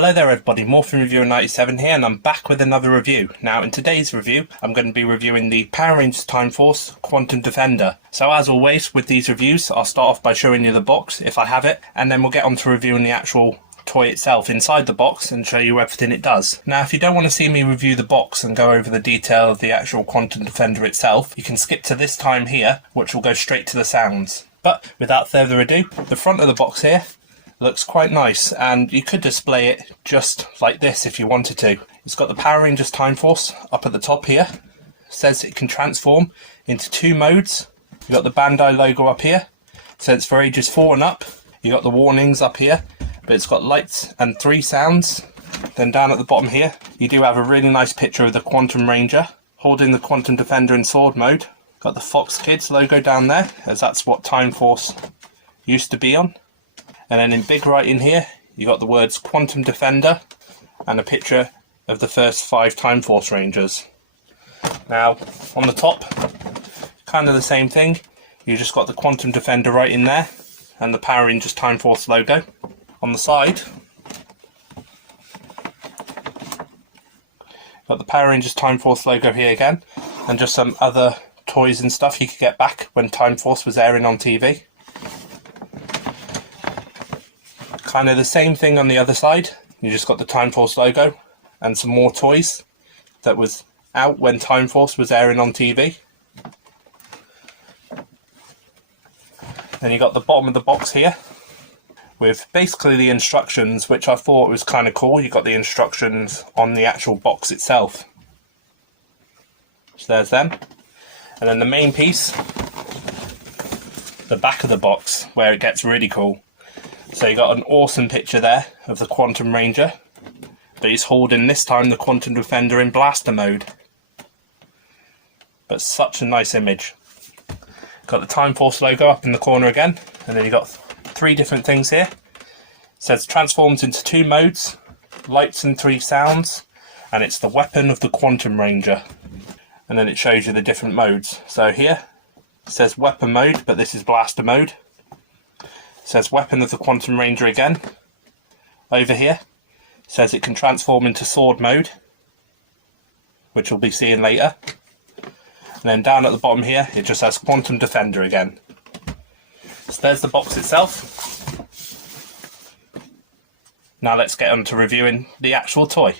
Hello there everybody, Morphin Reviewer 97 here, and I'm back with another review. Now in today's review, I'm going to be reviewing the Power Rangers Time Force Quantum Defender. So as always with these reviews, I'll start off by showing you the box, if I have it, and then we'll get on to reviewing the actual toy itself inside the box and show you everything it does. Now if you don't want to see me review the box and go over the detail of the actual Quantum Defender itself, you can skip to this time here, which will go straight to the sounds. But without further ado, the front of the box here looks quite nice, and you could display it just like this if you wanted to. It's got the Power Rangers Time Force up at the top here. It says it can transform into 2 modes. You've got the Bandai logo up here. It says it's for ages 4 and up. You've got the warnings up here, but it's got lights and 3 sounds. Then down at the bottom here, you do have a really nice picture of the Quantum Ranger holding the Quantum Defender in sword mode. Got the Fox Kids logo down there, as that's what Time Force used to be on. And then in big writing here, you got the words Quantum Defender and a picture of the first 5 Time Force Rangers. Now, on the top, kind of the same thing. You just got the Quantum Defender right in there and the Power Rangers Time Force logo. On the side, got the Power Rangers Time Force logo here again, and just some other toys and stuff you could get back when Time Force was airing on TV. Kind of the same thing on the other side. You just got the Time Force logo and some more toys that was out when Time Force was airing on TV. Then you got the bottom of the box here with basically the instructions, which I thought was kind of cool. You got the instructions on the actual box itself. So there's them. And then the main piece, the back of the box, where it gets really cool. So you got an awesome picture there of the Quantum Ranger, but he's holding this time the Quantum Defender in blaster mode. But such a nice image. Got the Time Force logo up in the corner again, and then you got 3 different things here. It says transforms into 2 modes, lights and 3 sounds, and it's the weapon of the Quantum Ranger. And then it shows you the different modes. So here it says weapon mode, but this is blaster mode. It says weapon of the Quantum Ranger again. Over here it says it can transform into sword mode, which we'll be seeing later. And then down at the bottom here it just says Quantum Defender again. So there's the box itself. Now let's get on to reviewing the actual toy.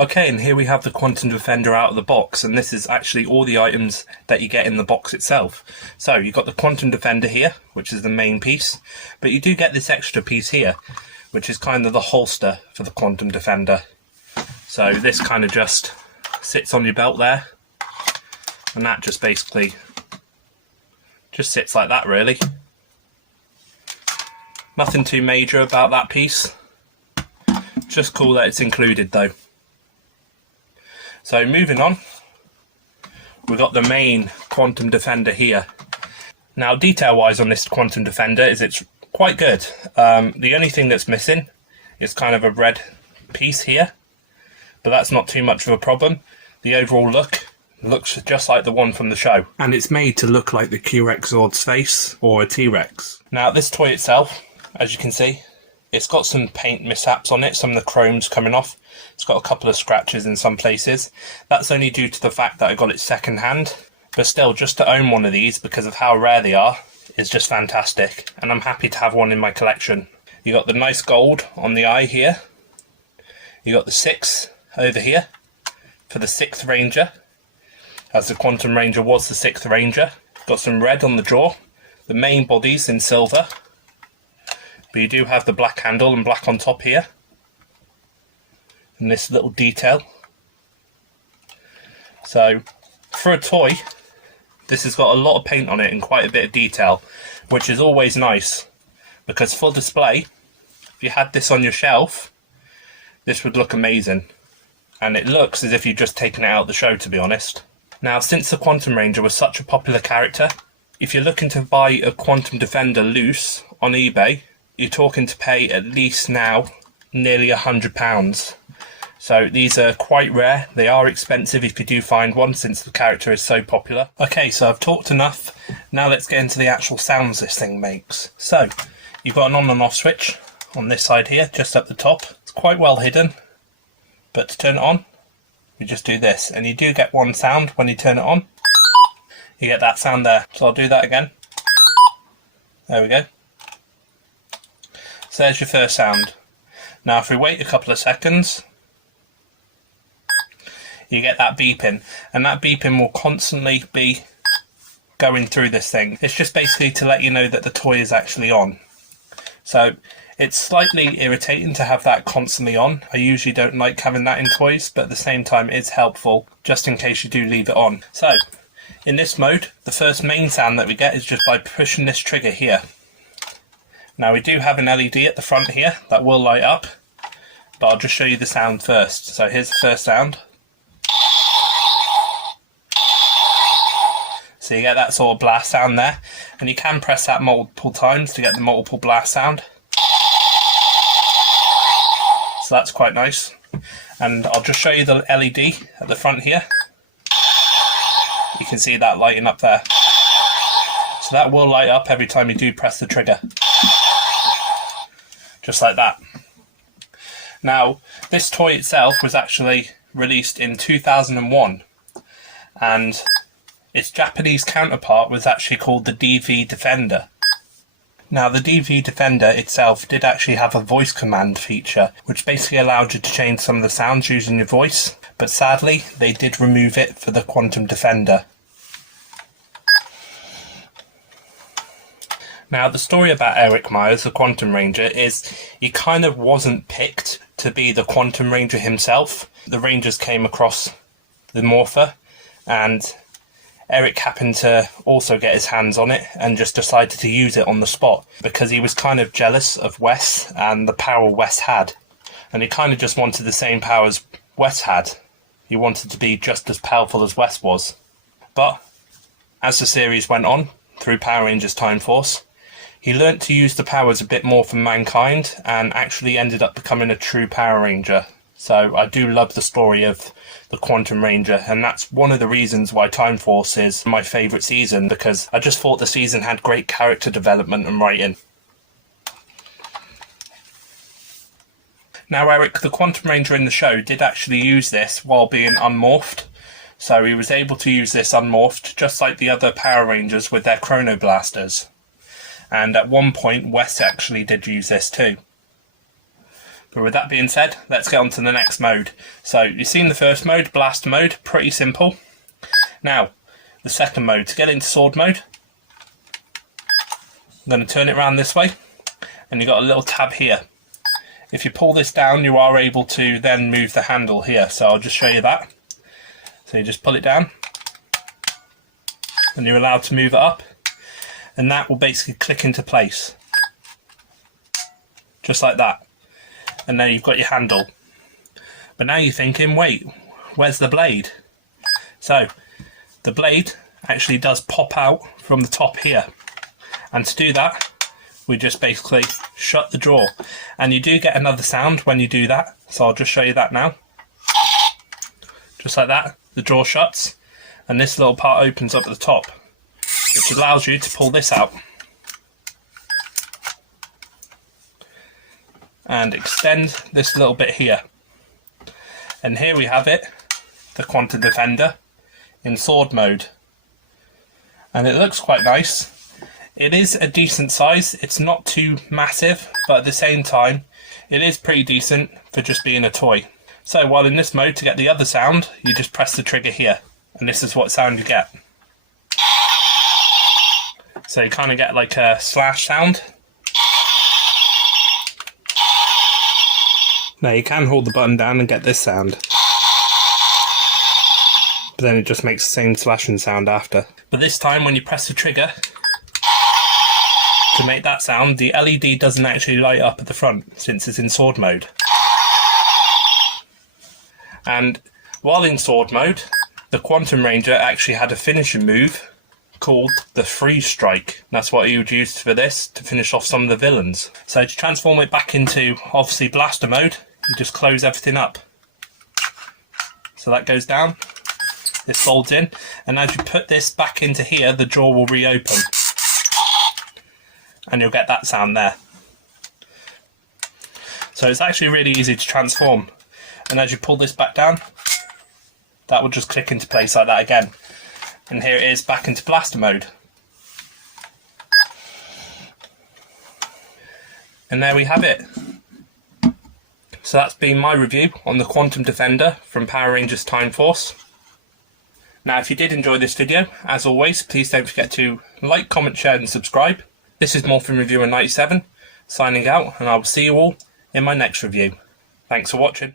Okay, and here we have the Quantum Defender out of the box, and this is actually all the items that you get in the box itself. So you've got the Quantum Defender here, which is the main piece, but you do get this extra piece here, which is kind of the holster for the Quantum Defender. So this kind of just sits on your belt there, and that just basically just sits like that really. Nothing too major about that piece, just cool that it's included though. So moving on, we've got the main Quantum Defender here. Now detail wise on this Quantum Defender is it's quite good. The only thing that's missing is kind of a red piece here, but that's not too much of a problem. The overall look looks just like the one from the show. And it's made to look like the Q-Rex Zord's face or a T-Rex. Now this toy itself, as you can see, it's got some paint mishaps on it, some of the chrome's coming off. It's got a couple of scratches in some places. That's only due to the fact that I got it second hand. But still, just to own one of these, because of how rare they are, is just fantastic. And I'm happy to have one in my collection. You got the nice gold on the eye here. You got the 6 over here for the 6th Ranger, as the Quantum Ranger was the 6th Ranger. Got some red on the jaw. The main body's in silver, but you do have the black handle and black on top here. And this little detail. So for a toy, this has got a lot of paint on it and quite a bit of detail, which is always nice, because for display, if you had this on your shelf, this would look amazing. And it looks as if you've just taken it out of the show, to be honest. Now, since the Quantum Ranger was such a popular character, if you're looking to buy a Quantum Defender loose on eBay, you're talking to pay at least now nearly £100. So these are quite rare. They are expensive if you do find one, since the character is so popular. Okay, so I've talked enough. Now let's get into the actual sounds this thing makes. So you've got an on and off switch on this side here, just up the top. It's quite well hidden, but to turn it on, you just do this, and you do get one sound when you turn it on. You get that sound there. So I'll do that again. There we go. So there's your first sound. Now if we wait a couple of seconds, you get that beeping, and that beeping will constantly be going through this thing. It's just basically to let you know that the toy is actually on. So it's slightly irritating to have that constantly on. I usually don't like having that in toys, but at the same time it's helpful just in case you do leave it on. So in this mode, the first main sound that we get is just by pushing this trigger here. Now we do have an LED at the front here that will light up, but I'll just show you the sound first. So here's the first sound. So you get that sort of blast sound there, and you can press that multiple times to get the multiple blast sound. So that's quite nice. And I'll just show you the LED at the front here. You can see that lighting up there. So that will light up every time you do press the trigger. Just like that. Now, this toy itself was actually released in 2001, and its Japanese counterpart was actually called the DV Defender. Now the DV Defender itself did actually have a voice command feature, which basically allowed you to change some of the sounds using your voice, but sadly they did remove it for the Quantum Defender. Now the story about Eric Myers, the Quantum Ranger, is he kind of wasn't picked to be the Quantum Ranger himself. The Rangers came across the Morpher, and Eric happened to also get his hands on it and just decided to use it on the spot because he was kind of jealous of Wes and the power Wes had. And he kind of just wanted the same powers Wes had. He wanted to be just as powerful as Wes was. But as the series went on, through Power Rangers Time Force, he learnt to use the powers a bit more from mankind and actually ended up becoming a true Power Ranger. So I do love the story of the Quantum Ranger, and that's one of the reasons why Time Force is my favourite season, because I just thought the season had great character development and writing. Now Eric, the Quantum Ranger in the show, did actually use this while being unmorphed. So he was able to use this unmorphed, just like the other Power Rangers with their Chrono Blasters. And at one point, Wes actually did use this too. But with that being said, let's get on to the next mode. So you've seen the first mode, Blast mode, pretty simple. Now, the second mode, to get into Sword mode, I'm going to turn it around this way, and you've got a little tab here. If you pull this down, you are able to then move the handle here. So I'll just show you that. So you just pull it down, and you're allowed to move it up, and that will basically click into place. Just like that. And then you've got your handle. But now you're thinking, wait, where's the blade? So the blade actually does pop out from the top here. And to do that, we just basically shut the drawer. And you do get another sound when you do that. So I'll just show you that now. Just like that, the drawer shuts. And this little part opens up at the top, which allows you to pull this out. And extend this little bit here. And here we have it, the Quantum Defender in Sword mode. And it looks quite nice. It is a decent size. It's not too massive, but at the same time, it is pretty decent for just being a toy. So while in this mode, to get the other sound, you just press the trigger here. And this is what sound you get. So you kind of get like a slash sound. Now you can hold the button down and get this sound, but then it just makes the same slashing sound after. But this time when you press the trigger to make that sound, the LED doesn't actually light up at the front since it's in Sword mode. And while in Sword mode, the Quantum Ranger actually had a finishing move called the Freeze Strike. That's what he would use for this, to finish off some of the villains. So to transform it back into, obviously, Blaster mode, you just close everything up. So that goes down, this folds in, and as you put this back into here, the drawer will reopen. And you'll get that sound there. So it's actually really easy to transform. And as you pull this back down, that will just click into place like that again. And here it is back into blaster mode. And there we have it. So that's been my review on the Quantum Defender from Power Rangers Time Force. Now if you did enjoy this video, as always, please don't forget to like, comment, share and subscribe. This is Morphin Reviewer 97, signing out, and I will see you all in my next review. Thanks for watching.